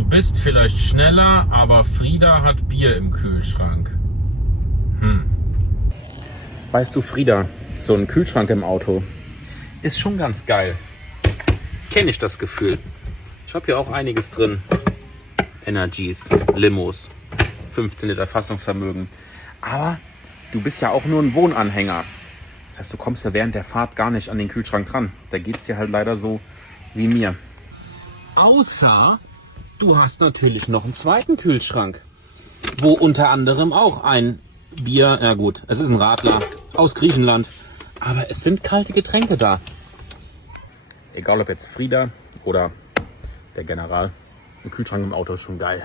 Du bist vielleicht schneller, aber Frieda hat Bier im Kühlschrank. Weißt du, Frieda, so ein Kühlschrank im Auto ist schon ganz geil. Kenne ich das Gefühl. Ich habe hier auch einiges drin. Energies, Limos, 15 Liter Fassungsvermögen. Aber du bist ja auch nur ein Wohnanhänger. Das heißt, du kommst ja während der Fahrt gar nicht an den Kühlschrank dran. Da geht es dir halt leider so wie mir. Außer du hast natürlich noch einen zweiten Kühlschrank, wo unter anderem auch ein Bier, ja gut, es ist ein Radler aus Griechenland, aber es sind kalte Getränke da. Egal ob jetzt Frieda oder der General, ein Kühlschrank im Auto ist schon geil.